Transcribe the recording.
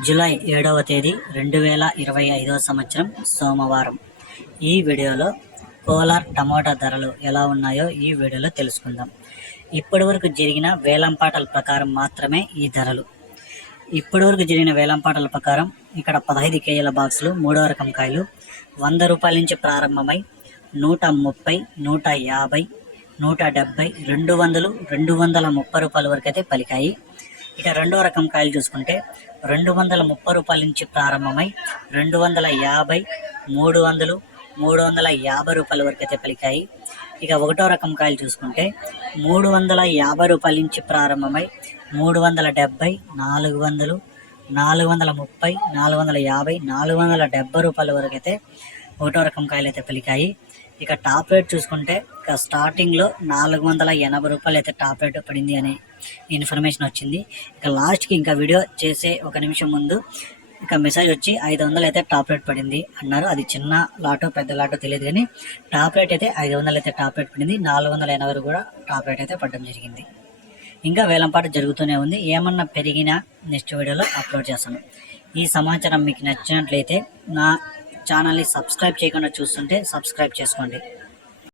July ఏడవ తేదీ రెండు వేల ఇరవై ఐదవ సంవత్సరం సోమవారం. ఈ వీడియోలో కోలార్ టమోటా ధరలు ఎలా ఉన్నాయో ఈ వీడియోలో తెలుసుకుందాం. ఇప్పటివరకు జరిగిన వేలంపాటల ప్రకారం మాత్రమే ఈ ధరలు. ఇప్పటివరకు జరిగిన వేలంపాటల ప్రకారం ఇక్కడ పదహైదు కేజీల బాక్సులు మూడో రకం కాయలు వంద రూపాయల నుంచి ప్రారంభమై నూట ముప్పై నూట యాభై నూట డెబ్బై రెండు వందలు రెండు వందల ముప్పై రూపాయల వరకు అయితే పలికాయి. ఇక రెండో రకం కాయలు చూసుకుంటే రెండు వందల ముప్పై రూపాయల నుంచి ప్రారంభమై రెండు వందల యాభై మూడు వందలు మూడు వందల యాభై రూపాయల వరకు అయితే పలికాయి. ఇక ఒకటో రకం కాయలు చూసుకుంటే మూడు వందల యాభై రూపాయల నుంచి ప్రారంభమై మూడు వందల డెబ్బై నాలుగు వందలు నాలుగు వందల ముప్పై నాలుగు వందల యాభై నాలుగు వందల డెబ్బై రూపాయల వరకు అయితే ఒకటో రకం కాయలు అయితే పలికాయి. ఇక టాప్ రేట్ చూసుకుంటే ఇక స్టార్టింగ్లో నాలుగు వందల ఎనభై రూపాయలు అయితే టాప్ రేట్ పడింది అనే ఇన్ఫర్మేషన్ వచ్చింది. ఇక లాస్ట్కి ఇంకా వీడియో చేసే ఒక నిమిషం ముందు ఇక మెసేజ్ వచ్చి ఐదు వందలు అయితే టాప్ రేట్ పడింది అన్నారు. అది చిన్న లాటో పెద్ద లాటో తెలియదు కానీ టాప్ రేట్ అయితే ఐదు వందలు అయితే టాప్ రేట్ పడింది. నాలుగు వందల ఎనభై కూడా టాప్ రేట్ అయితే పడడం జరిగింది. ఇంకా వేలంపాట జరుగుతూనే ఉంది. ఏమన్నా పెరిగినా నెక్స్ట్ వీడియోలో అప్లోడ్ చేస్తాను. ఈ సమాచారం మీకు నచ్చినట్లయితే నా ఛానల్ని సబ్స్క్రైబ్ చేయకుండా చూస్తుంటే సబ్స్క్రైబ్ చేసుకోండి.